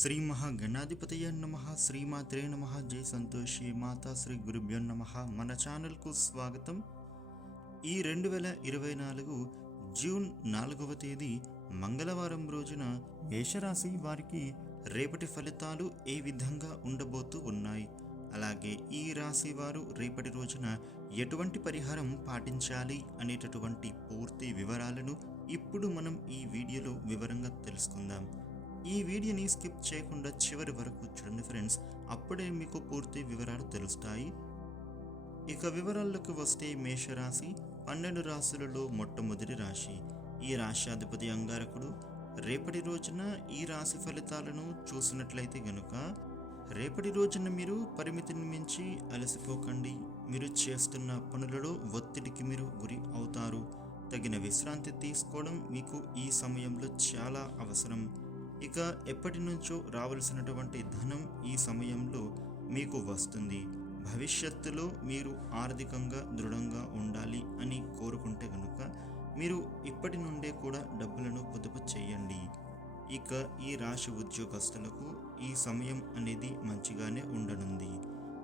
శ్రీ మహాగణాధిపతయ నమ, శ్రీమాత్రే నమ, జై సంతోషి మాతా శ్రీ గురుభ్యో నమ. మన ఛానల్కు స్వాగతం. ఈ 2024 జూన్ 4వ తేదీ మంగళవారం రోజున మేషరాశి వారికి రేపటి ఫలితాలు ఏ విధంగా ఉండబోతూ ఉన్నాయి, అలాగే ఈ రాశి వారు రేపటి రోజున ఎటువంటి పరిహారం పాటించాలి అనేటటువంటి పూర్తి వివరాలను ఇప్పుడు మనం ఈ వీడియోలో వివరంగా తెలుసుకుందాం. ఈ వీడియోని స్కిప్ చేయకుండా చివరి వరకు చూడండి ఫ్రెండ్స్, అప్పుడే మీకు పూర్తి వివరాలు తెలుస్తాయి. ఇక వివరాలకు వస్తే మేషరాశి 12 రాశులలో మొట్టమొదటి రాశి. ఈ రాశ్యాధిపతి అంగారకుడు. రేపటి రోజున ఈ రాశి ఫలితాలను చూసినట్లయితే గనుక రేపటి రోజున మీరు పరిమితిని మించి అలసిపోకండి. మీరు చేస్తున్న పనులలో ఒత్తిడికి మీరు గురి అవుతారు. తగిన విశ్రాంతి తీసుకోవడం మీకు ఈ సమయంలో చాలా అవసరం. ఇక ఎప్పటి నుంచో రావాల్సినటువంటి ధనం ఈ సమయంలో మీకు వస్తుంది. భవిష్యత్తులో మీరు ఆర్థికంగా దృఢంగా ఉండాలి అని కోరుకుంటే కనుక మీరు ఇప్పటి నుండే కూడా డబ్బులను పొదుపు చేయండి. ఇక ఈ రాశి ఉద్యోగస్తులకు ఈ సమయం అనేది మంచిగానే ఉండనుంది.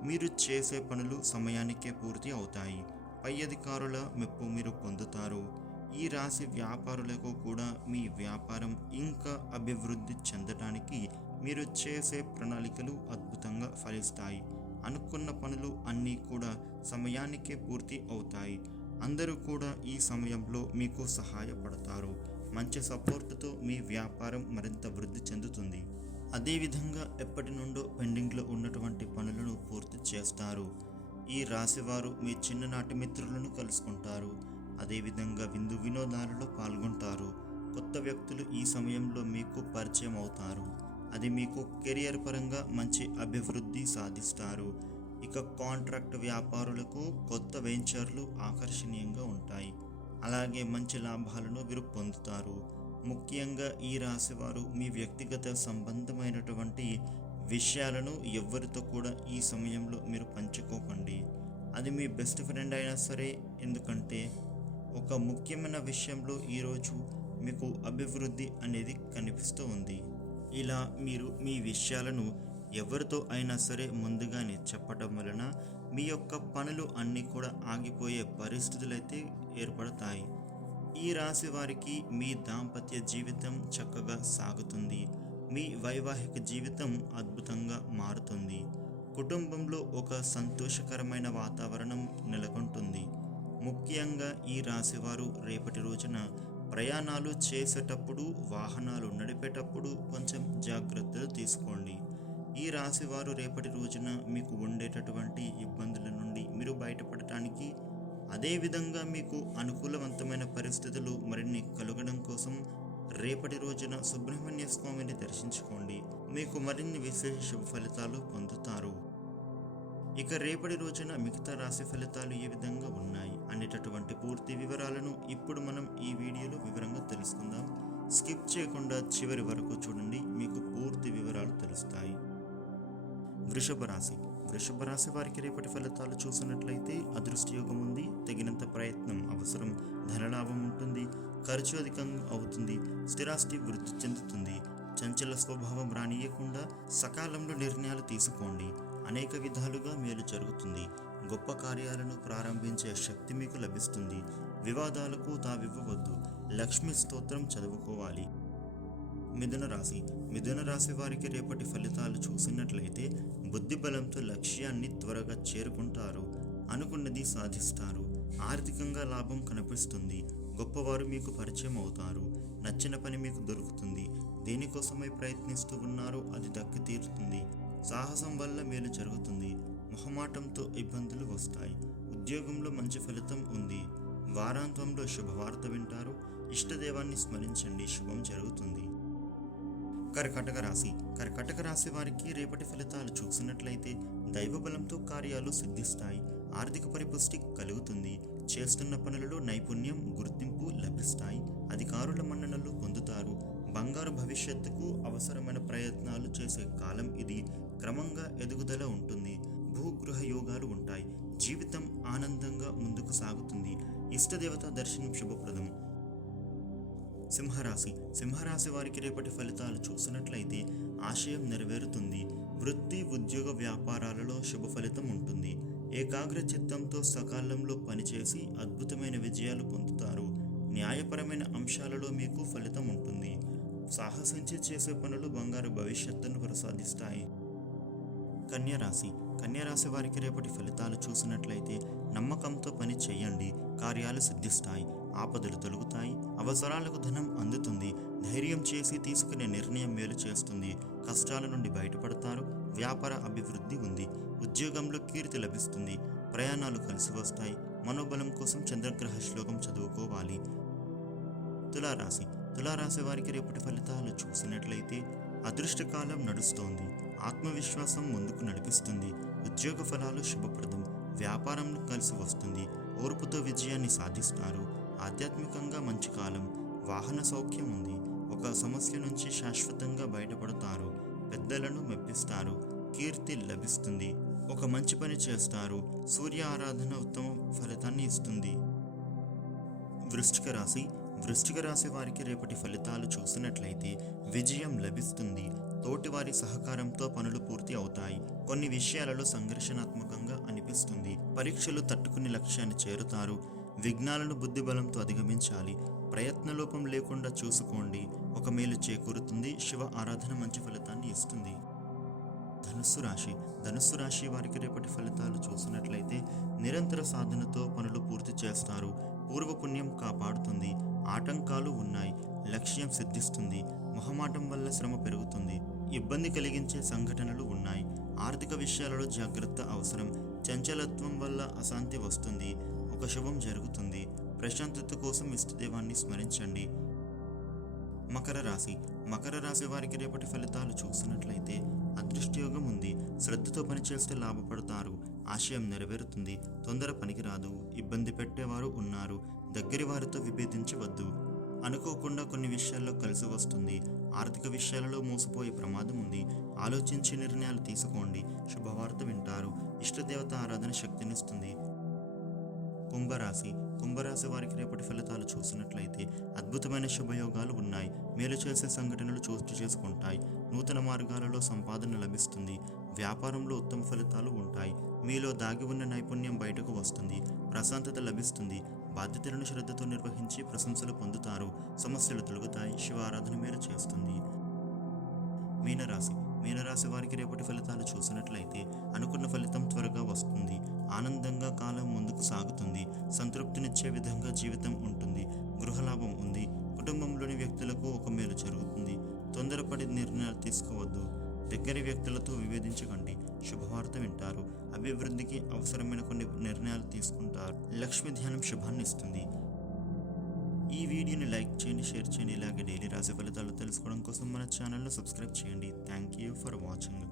మీరు చేసే పనులు సమయానికే పూర్తి అవుతాయి. పై అధికారుల మెప్పు మీరు పొందుతారు. ఈ రాశి వ్యాపారులకు కూడా మీ వ్యాపారం ఇంకా అభివృద్ధి చెందడానికి మీరు చేసే ప్రణాళికలు అద్భుతంగా ఫలిస్తాయి. అనుకున్న పనులు అన్నీ కూడా సమయానికే పూర్తి అవుతాయి. అందరూ కూడా ఈ సమయంలో మీకు సహాయపడతారు. మంచి సపోర్టుతో మీ వ్యాపారం మరింత వృద్ధి చెందుతుంది. అదేవిధంగా ఎప్పటి నుండో పెండింగ్లో ఉన్నటువంటి పనులను పూర్తి చేస్తారు. ఈ రాశివారు మీ చిన్ననాటి మిత్రులను కలుసుకుంటారు. అదేవిధంగా విందు వినోదాలలో పాల్గొంటారు. కొత్త వ్యక్తులు ఈ సమయంలో మీకు పరిచయం అవుతారు. అది మీకు కెరియర్ పరంగా మంచి అభివృద్ధి సాధిస్తారు. ఇక కాంట్రాక్ట్ వ్యాపారులకు కొత్త వెంచర్లు ఆకర్షణీయంగా ఉంటాయి. అలాగే మంచి లాభాలను మీరు పొందుతారు. ముఖ్యంగా ఈ రాశివారు మీ వ్యక్తిగత సంబంధమైనటువంటి విషయాలను ఎవరితో కూడా ఈ సమయంలో మీరు పంచుకోకండి. అది మీ బెస్ట్ ఫ్రెండ్ అయినా సరే, ఎందుకంటే ఒక ముఖ్యమైన విషయంలో ఈరోజు మీకు అభివృద్ధి అనేది కనిపిస్తూ ఉంది. ఇలా మీరు మీ విషయాలను ఎవరితో అయినా సరే ముందుగానే చెప్పడం వలన మీ యొక్క పనులు అన్నీ కూడా ఆగిపోయే పరిస్థితులు అయితే ఏర్పడతాయి. ఈ రాశి వారికి మీ దాంపత్య జీవితం చక్కగా సాగుతుంది. మీ వైవాహిక జీవితం అద్భుతంగా మారుతుంది. కుటుంబంలో ఒక సంతోషకరమైన వాతావరణం నెలకొంటుంది. ముఖ్యంగా ఈ రాశివారు రేపటి రోజున ప్రయాణాలు చేసేటప్పుడు, వాహనాలు నడిపేటప్పుడు కొంచెం జాగ్రత్తలు తీసుకోండి. ఈ రాశివారు రేపటి రోజున మీకు ఉండేటటువంటి ఇబ్బందుల నుండి మీరు బయటపడటానికి, అదేవిధంగా మీకు అనుకూలవంతమైన పరిస్థితులు మరిన్ని కలగడం కోసం రేపటి రోజున సుబ్రహ్మణ్య స్వామిని దర్శించుకోండి. మీకు మరిన్ని విశేష ఫలితాలు పొందుతారు. ఇక రేపటి రోజున మిగతా రాశి ఫలితాలు ఏ విధంగా ఉన్నాయి అనేటటువంటి పూర్తి వివరాలను ఇప్పుడు మనం ఈ వీడియోలో వివరంగా తెలుసుకుందాం. స్కిప్ చేయకుండా చివరి వరకు చూడండి, మీకు పూర్తి వివరాలు తెలుస్తాయి. వృషభ రాశి. వృషభ రాశి వారికి రేపటి ఫలితాలు చూసినట్లయితే అదృష్టయోగం ఉంది. తగినంత ప్రయత్నం అవసరం. ధనలాభం ఉంటుంది. ఖర్చు అధికంగా అవుతుంది. స్థిరాస్తి వృద్ధి చెందుతుంది. చంచల స్వభావం రానియకుండా సకాలంలో నిర్ణయాలు తీసుకోండి. అనేక విధాలుగా మేలు జరుగుతుంది. గొప్ప కార్యాలను ప్రారంభించే శక్తి మీకు లభిస్తుంది. వివాదాలకు తావివ్వవద్దు. లక్ష్మీ స్తోత్రం చదువుకోవాలి. మిథున రాశి. మిథున రాశి వారికి రేపటి ఫలితాలు చూసినట్లయితే బుద్ధి బలంతో లక్ష్యాన్ని త్వరగా చేరుకుంటారు. అనుకున్నది సాధిస్తారు. ఆర్థికంగా లాభం కనిపిస్తుంది. గొప్పవారు మీకు పరిచయం అవుతారు. నచ్చిన పని మీకు దొరుకుతుంది. దేనికోసమై ప్రయత్నిస్తూ ఉన్నారో అది దక్కి తీరుతుంది. సాహసం వల్ల మేలు జరుగుతుంది. మొహమాటంతో ఇబ్బందులు వస్తాయి. ఉద్యోగంలో మంచి ఫలితం ఉంది. వారాంతంలో శుభవార్త వింటారు. ఇష్టదేవాన్ని స్మరించండి, శుభం జరుగుతుంది. కర్కాటక రాశి. కర్కాటక రాశి వారికి రేపటి ఫలితాలు చూసినట్లయితే దైవబలంతో కార్యాలు సిద్ధిస్తాయి. ఆర్థిక పరిపుష్టి కలుగుతుంది. చేస్తున్న పనులలో నైపుణ్యం, గుర్తింపు లభిస్తాయి. అధికారుల మన్ననలు పొందుతారు. బంగారు భవిష్యత్తుకు అవసరమైన ప్రయత్నాలు చేసే కాలం ఇది. క్రమంగా ఎదుగుదల ఉంటుంది. భూగృహ యోగాలు ఉంటాయి. జీవితం ఆనందంగా ముందుకు సాగుతుంది. ఇష్టదేవత దర్శనం శుభప్రదం. సింహరాశి వారికి రేపటి ఫలితాలు చూసినట్లయితే ఆశయం నెరవేరుతుంది. వృత్తి, ఉద్యోగ, వ్యాపారాలలో శుభ ఫలితం ఉంటుంది. ఏకాగ్ర చిత్తంతో సకాలంలో పనిచేసి అద్భుతమైన విజయాలు పొందుతారు. న్యాయపరమైన అంశాలలో మీకు ఫలితం ఉంటుంది. సాహసించి చేసే పనులు బంగారు భవిష్యత్తును ప్రసాదిస్తాయి. కన్యారాశి వారికి రేపటి ఫలితాలు చూసినట్లయితే నమ్మకంతో పని చేయండి, కార్యాలు సిద్ధిస్తాయి. ఆపదలు తొలగుతాయి. అవసరాలకు ధనం అందుతుంది. ధైర్యం చేసి తీసుకునే నిర్ణయం మేలు చేస్తుంది. కష్టాల నుండి బయటపడతారు. వ్యాపార అభివృద్ధి ఉంది. ఉద్యోగంలో కీర్తి లభిస్తుంది. ప్రయాణాలు కలిసి వస్తాయి. మనోబలం కోసం చంద్రగ్రహ శ్లోకం చదువుకోవాలి. తులారాశి వారికి రేపటి ఫలితాలు చూసినట్లయితే అదృష్టకాలం నడుస్తోంది. ఆత్మవిశ్వాసం ముందుకు నడిపిస్తుంది. ఉద్యోగ ఫలాలు శుభప్రదం. వ్యాపారంలో కలిసి వస్తుంది. ఓర్పుతో విజయాన్ని సాధిస్తారు. ఆధ్యాత్మికంగా మంచి కాలం. వాహన సౌఖ్యం ఉంది. ఒక సమస్య నుంచి శాశ్వతంగా బయటపడతారు. పెద్దలను మెప్పిస్తారు. కీర్తి లభిస్తుంది. ఒక మంచి పని చేస్తారు. సూర్య ఆరాధన ఉత్తమ ఫలితాన్ని ఇస్తుంది. వృశ్చిక రాశి వారికి రేపటి ఫలితాలు చూసినట్లయితే విజయం లభిస్తుంది. తోటివారి సహకారంతో పనులు పూర్తి అవుతాయి. కొన్ని విషయాలలో సంఘర్షణాత్మకంగా అనిపిస్తుంది. పరీక్షలు తట్టుకుని లక్ష్యాన్ని చేరుతారు. విఘ్నాలను బుద్ధిబలంతో అధిగమించాలి. ప్రయత్నలోపం లేకుండా చూసుకోండి. ఒక మేలు చేకూరుతుంది. శివ ఆరాధన మంచి ఫలితాన్ని ఇస్తుంది. ధనుస్సు రాశి వారికి రేపటి ఫలితాలు చూసినట్లయితే నిరంతర సాధనతో పనులు పూర్తి చేస్తారు. పూర్వపుణ్యం కాపాడుతుంది. ఆటంకాలు ఉన్నాయి. లక్ష్యం సిద్ధిస్తుంది. మొహమాటం వల్ల శ్రమ పెరుగుతుంది. ఇబ్బంది కలిగించే సంఘటనలు ఉన్నాయి. ఆర్థిక విషయాలలో జాగ్రత్త అవసరం. చంచలత్వం వల్ల అశాంతి వస్తుంది. ఒక శుభం జరుగుతుంది. ప్రశాంతత కోసం ఇష్టదేవాన్ని స్మరించండి. మకర రాశి వారికి రేపటి ఫలితాలు చూసినట్లయితే అదృష్టయోగం ఉంది. శ్రద్ధతో పనిచేస్తే లాభపడతారు. ఆశయం నెరవేరుతుంది. తొందర పనికిరాదు. ఇబ్బంది పెట్టేవారు ఉన్నారు. దగ్గరి వారితో విభేదించవద్దు. అనుకోకుండా కొన్ని విషయాల్లో కలిసి వస్తుంది. ఆర్థిక విషయాలలో మోసపోయే ప్రమాదం ఉంది. ఆలోచించి నిర్ణయాలు తీసుకోండి. శుభవార్త వింటారు. ఇష్టదేవత ఆరాధన శక్తినిస్తుంది. కుంభరాశి వారికి రేపటి ఫలితాలు చూసినట్లయితే అద్భుతమైన శుభయోగాలు ఉన్నాయి. మేలు చేసే సంఘటనలు చోటు చేసుకుంటాయి. నూతన మార్గాలలో సంపాదన లభిస్తుంది. వ్యాపారంలో ఉత్తమ ఫలితాలు ఉంటాయి. మీలో దాగి ఉన్న నైపుణ్యం బయటకు వస్తుంది. ప్రశాంతత లభిస్తుంది. బాధ్యతలను శ్రద్ధతో నిర్వహించి ప్రశంసలు పొందుతారు. సమస్యలు తొలగుతాయి. శివ ఆరాధన మేలు చేస్తుంది. మీనరాశి వారికి రేపటి ఫలితాలు చూసినట్లయితే అనుకున్న ఫలితం త్వరగా వస్తుంది. ఆనందంగా కాలం ముందుకు సాగుతుంది. సంతృప్తినిచ్చే విధంగా జీవితం ఉంటుంది. గృహలాభం ఉంది. కుటుంబంలోని వ్యక్తులకు ఒక మేలు జరుగుతుంది. తొందరపడి నిర్ణయాలు తీసుకోవద్దు. దగ్గరి వ్యక్తులతో విభేదించకండి. శుభవార్త వింటారు. అభివృద్ధికి అవసరమైన కొన్ని నిర్ణయాలు తీసుకుంటారు. లక్ష్మీ ధ్యానం శుభాన్ని ఇస్తుంది. ఈ వీడియోని లైక్ చేయండి, షేర్ చేయండి. ఇలాగే డైలీ రాశి ఫలితాలు తెలుసుకోవడం కోసం మన ఛానల్ను సబ్స్క్రైబ్ చేయండి. Thank you for watching.